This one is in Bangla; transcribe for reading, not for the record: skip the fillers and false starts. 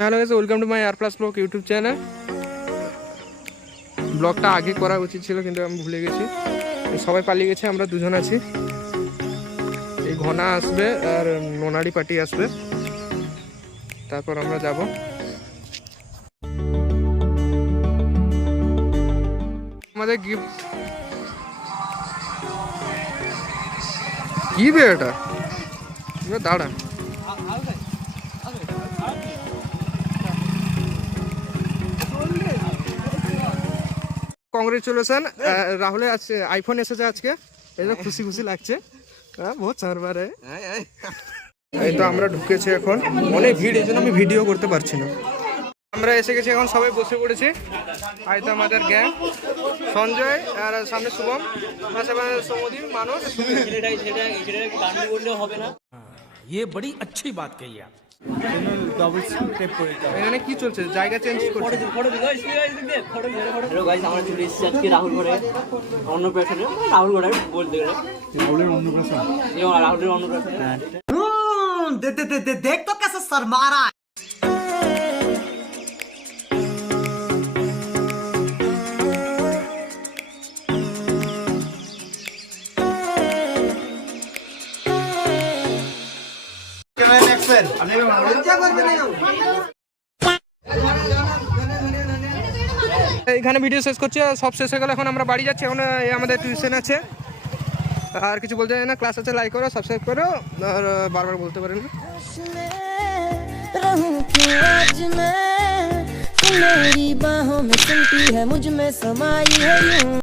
Hello guys, welcome to my R plus vlog YouTube channel. ব্লগটা আগে করা উচিত ছিল কিন্তু আমি ভুলে গেছি। সবাই পালিয়ে গেছে, আমরা দুজন আছি। এই ঘনা আসবে আর নোনারি পার্টি আসবে, তারপর আমরা যাব। আমাদের গিফট কি বে এটা? দাঁড়া, কংগ্রেচুলেশন, রাহুলের আজকে আইফোন এসেছে আজকে, এই জন্য খুশি খুশি লাগছে। বহুত সারবারে এই তো আমরা ঢুকেছি, এখন অনেক ভিড়, এই জন্য আমি ভিডিও করতে পারছি না। আমরা এসে গেছি, এখন সবাই বসে পড়েছি। আই তো আমাদের গ্যাং, সঞ্জয় আর সামনে শুভম, পাশাপাশি সৌমদীপ, মানুষ। ये बड़ी अच्छी बात कही आप। এখানে কি চলছে? জায়গা চেঞ্জ করছে। হ্যালো গাইস, আমরা চলে এসেছি আজকে রাহুল ঘরে অন্নপ্রাশনে। রাহুল ঘরে বলতে গেলে রাহুলের অন্নপ্রাশন। রাহুলের অন্নপ্রাশনে देख तो कैसे शर्मा रहा है। এখানে ভিডিও শেষ করছি, সব শেষ হয়ে গেল। এখন আমরা বাড়ি যাচ্ছি। এখন আমাদের টিউশন আছে, আর কিছু বলতে চাই না। ক্লাস আছে, লাইক করো, সাবস্ক্রাইব করো, আর বারবার বলতে পারেন না। रहूं क्यों आज मैं, तू मेरी बाहों में सिमटी है, मुझ में समाई है यूं।